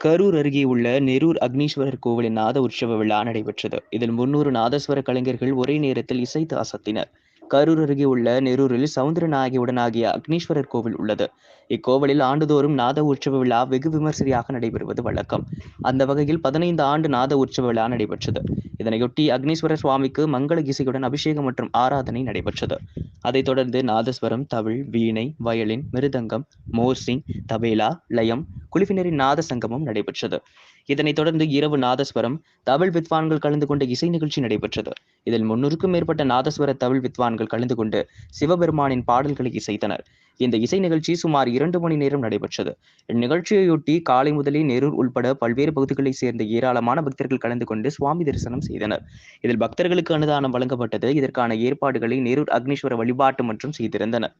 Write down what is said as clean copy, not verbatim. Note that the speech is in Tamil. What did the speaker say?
கரூர் அருகே உள்ள நெரூர் அக்னீஸ்வரர் கோவிலின் நாத உற்சவ விழா நடைபெற்றது. இதில் 300 நாதஸ்வர கலைஞர்கள் ஒரே நேரத்தில் இசைத்து அசத்தினர். கரூர் அருகே உள்ள நெரூரில் சவுந்தரநாயகி உடனாகிய அக்னீஸ்வரர் கோவில் உள்ளது. இக்கோவிலில் ஆண்டுதோறும் நாத உற்சவ விழா வெகு விமரிசையாக நடைபெறுவது வழக்கம். அந்த வகையில் 15 ஆண்டு நாத உற்சவ விழா நடைபெற்றது. இதனையொட்டி அக்னீஸ்வரர் சுவாமிக்கு மங்கள இசையுடன் அபிஷேகம் மற்றும் ஆராதனை நடைபெற்றது. அதைத் தொடர்ந்து நாதஸ்வரம், தவில், வீணை, வயலின், மிருதங்கம், மோர்சிங், தபேலா, லயம், குழுவினரின் நாத சங்கமம் நடைபெற்றது. இதனைத் தொடர்ந்து இரவு நாதஸ்வரம், தவில் வித்வான்கள் கலந்து கொண்ட இசை நிகழ்ச்சி நடைபெற்றது. இதில் 300க்கும் மேற்பட்ட நாதஸ்வர தவில் வித்வான்கள் கலந்து கொண்டு சிவபெருமானின் பாடல்களை இசைத்தனர். இந்த இசை நிகழ்ச்சி சுமார் 2 மணி நேரம் நடைபெற்றது. இந்நிகழ்ச்சியையொட்டி காலை முதலே நெரூர் உள்பட பல்வேறு பகுதிகளைச் சேர்ந்த ஏராளமான பக்தர்கள் கலந்து கொண்டு சுவாமி தரிசனம் செய்தனர். இதில் பக்தர்களுக்கு அன்னதானம் வழங்கப்பட்டது. இதற்கான ஏற்பாடுகளை நெரூர் அக்னீஸ்வர வழிபாட்டு மற்றும் செய்திருந்தனர்.